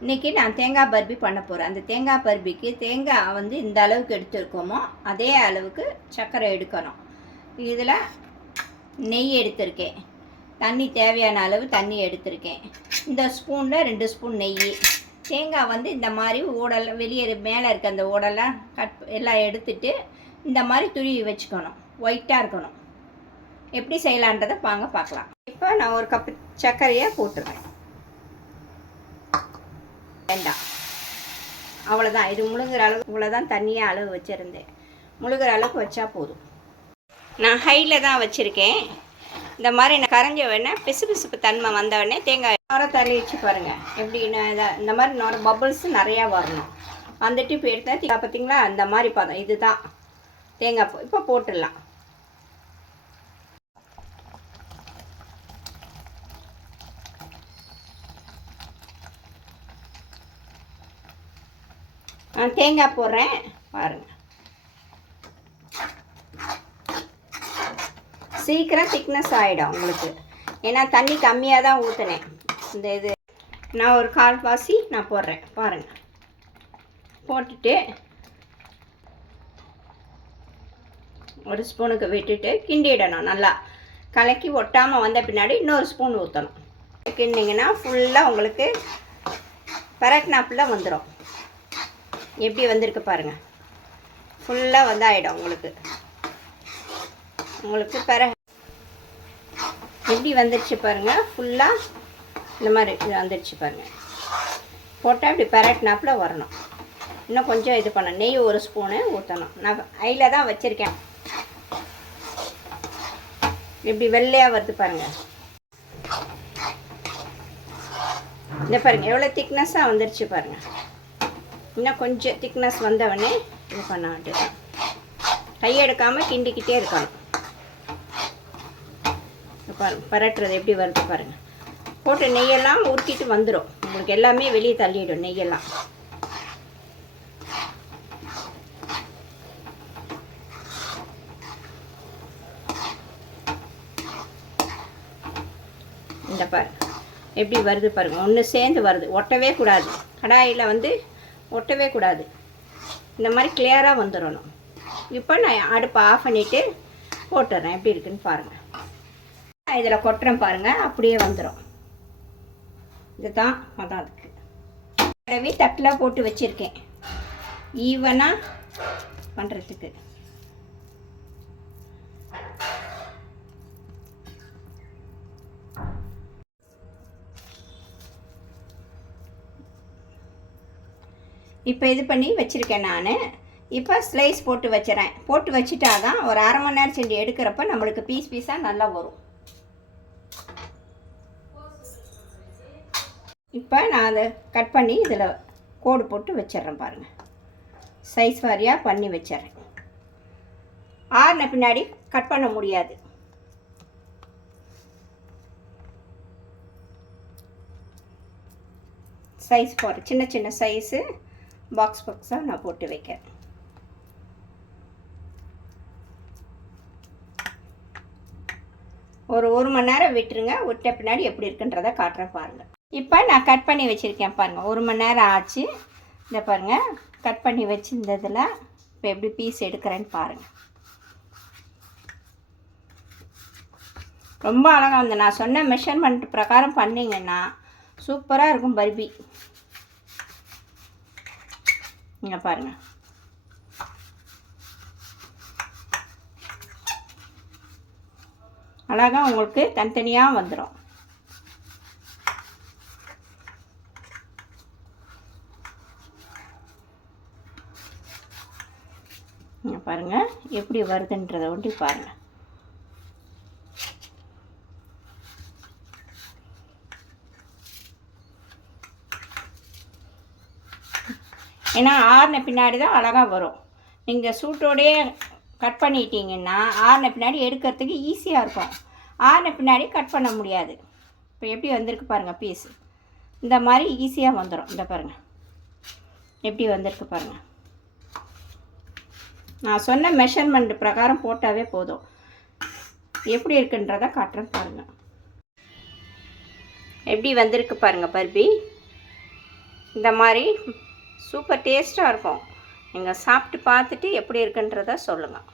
இன்றைக்கி நான் தேங்காய் பர்பி பண்ண போகிறேன் அந்த தேங்காய் பர்பிக்கு தேங்காய் வந்து இந்த அளவுக்கு எடுத்துருக்கோமோ அதே அளவுக்கு சர்க்கரை எடுக்கணும். இதில் நெய் எடுத்திருக்கேன். தண்ணி தேவையான அளவு தண்ணி எடுத்திருக்கேன். இந்த ஸ்பூனில் ரெண்டு ஸ்பூன் நெய். தேங்காய் வந்து இந்த மாதிரி ஓடல் வெளியே மேலே இருக்க அந்த ஓடெல்லாம் கட் எல்லாம் எடுத்துட்டு இந்த மாதிரி துருவி வச்சுக்கணும். ஒயிட்டாக இருக்கணும். எப்படி செய்யலான்றதை வாங்க பார்க்கலாம். இப்போ நான் ஒரு கப்பு சர்க்கரையை போட்டுருவேன். வேண்டாம் அவ்வளோதான் இது முழுங்குற இவ்வளோ இவ்வளோதான் தண்ணியாக அளவு வச்சுருந்தேன். முழுகிற அளவுக்கு வச்சா போதும். நான் ஹையில் தான் வச்சுருக்கேன். இந்த மாதிரி நான் கரைஞ்ச உடனே பிசு பிசுப்பு தன்மை வந்த உடனே தேங்காய் நுர தள்ளி வச்சு பாருங்கள் எப்படி நான் இதை இந்த மாதிரி நுர பபுள்ஸ் நிறையா வரணும். வந்துட்டு இப்போ எடுத்தால் பார்த்தீங்களா அந்த மாதிரி பதம். இதுதான். தேங்காய் இப்போ போட்டுடலாம். தேங்காய் போடுறேன். பாருங்கள் சீக்கிரம் திக்னஸ் ஆகிடும் உங்களுக்கு. ஏன்னா தண்ணி கம்மியாக தான் ஊற்றினேன் இந்த இது நான் ஒரு கால் வாசி நான் போடுறேன். பாருங்கள் போட்டுட்டு ஒரு ஸ்பூனுக்கு விட்டுட்டு கிண்டிடணும் நல்லா. கலக்கி ஒட்டாமல் வந்த பின்னாடி இன்னொரு ஸ்பூன் ஊற்றணும் கிண்டிங்கன்னா ஃபுல்லாக உங்களுக்கு பரட்னாப்பில் வந்துடும் எப்படி வந்திருக்கு பாருங்கள் ஃபுல்லாக வந்து ஆகிடும் உங்களுக்கு. உங்களுக்கு பெற எப்படி வந்துடுச்சு பாருங்கள் ஃபுல்லாக இந்த மாதிரி இது வந்துடுச்சு பாருங்கள் போட்டால் இப்படி பெரட்டினாப்பில் வரணும். இன்னும் கொஞ்சம் இது பண்ணணும். நெய் ஒரு ஸ்பூனு ஊற்றணும் நான் ஐயில் தான் வச்சுருக்கேன். இப்படி வெள்ளையாக வருது பாருங்கள் இந்த பாருங்கள் எவ்வளோ திக்னஸ்ஸாக வந்துடுச்சு பாருங்கள் இன்னும் கொஞ்சம் திக்னஸ் வந்தவொடனே இது பண்ண கை கையெடுக்காமல் கிண்டிக்கிட்டே இருக்கணும். பரட்டுறது எப்படி வருது பாருங்கள் போட்டு நெய்யெல்லாம் உருக்கிட்டு வந்துடும் உங்களுக்கு எல்லாமே வெளியே தள்ளிடும் நெய்யெல்லாம். இந்த பாரு எப்படி வருது பாருங்கள் ஒன்று சேர்ந்து வருது. ஒட்டவே கூடாது. கடாயில் வந்து ஒட்டவே கூடாது. இந்த மாதிரி கிளியராக வந்துடணும் இப்போ நான் அடுப்பை ஆஃப் பண்ணிவிட்டு போட்டுறேன். எப்படி இருக்குன்னு பாருங்கள் இதில் கொட்டுறேன் பாருங்கள் அப்படியே வந்துடும் இதுதான் அதான் அதுக்கு. தடவி தட்டில் போட்டு வச்சுருக்கேன். ஈவனாக பண்ணுறதுக்கு இப்போ இது பண்ணி வச்சுருக்கேன் நான். இப்போ ஸ்லைஸ் போட்டு வச்சுறேன். போட்டு வச்சுட்டா தான் ஒரு அரை மணி நேரம் செஞ்சு எடுக்கிறப்ப நம்மளுக்கு பீஸ் பீஸாக நல்லா வரும். இப்போ நான் அதை கட் பண்ணி இதில் கோடு போட்டு வச்சிட்றேன் பாருங்கள் சைஸ் வாரியாக பண்ணி வச்சிட்றேன் ஆறின பின்னாடி கட் பண்ண முடியாது. சைஸ் போடுற சின்ன சின்ன சைஸு பாக்ஸ் பாக்ஸாக நான் போட்டு வைக்கிறேன். ஒரு ஒரு மணி நேரம் விட்டுருங்க. விட்ட பின்னாடி எப்படி இருக்குன்றதை காட்டுறேன் பாருங்கள் இப்போ நான் கட் பண்ணி வச்சுருக்கேன் பாருங்கள் ஒரு மணி நேரம் ஆச்சு. இந்த பாருங்கள் கட் பண்ணி வச்சுருந்ததில் இப்போ எப்படி பீஸ் எடுக்கிறேன்னு பாருங்கள் ரொம்ப அழகாக வந்து நான் சொன்ன மெஷர்மெண்ட் பிரகாரம் பண்ணிங்கன்னா சூப்பராக இருக்கும் பர்பி. இங்கே பாருங்கள் அழகாக உங்களுக்கு தனித்தனியாக வந்துடும் பாருங்கள் எப்படி வருதுன்றதை ஒட்டி பாருங்கள் ஏன்னா ஆறின பின்னாடி தான் அழகாக வரும். நீங்கள் சூட்டோடையே கட் பண்ணிட்டீங்கன்னா ஆறின பின்னாடி எடுக்கிறதுக்கு ஈஸியாக இருக்கும். ஆறின பின்னாடி கட் பண்ண முடியாது. இப்போ எப்படி வந்திருக்கு பாருங்கள் பீஸ் இந்த மாதிரி ஈஸியாக வந்துடும் இந்த பாருங்கள் எப்படி வந்திருக்கு பாருங்கள் நான் சொன்ன மெஷர்மெண்ட் பிரகாரம் போட்டாவே போதும். எப்படி இருக்குன்றதை காட்டுறேன் பாருங்கள் எப்படி வந்திருக்கு பாருங்கள் பர்பி. இந்த மாதிரி சூப்பர் டேஸ்ட்டாக இருக்கும். நீங்கள் சாப்பிட்டு பார்த்துட்டு எப்படி இருக்குன்றத சொல்லுங்கள்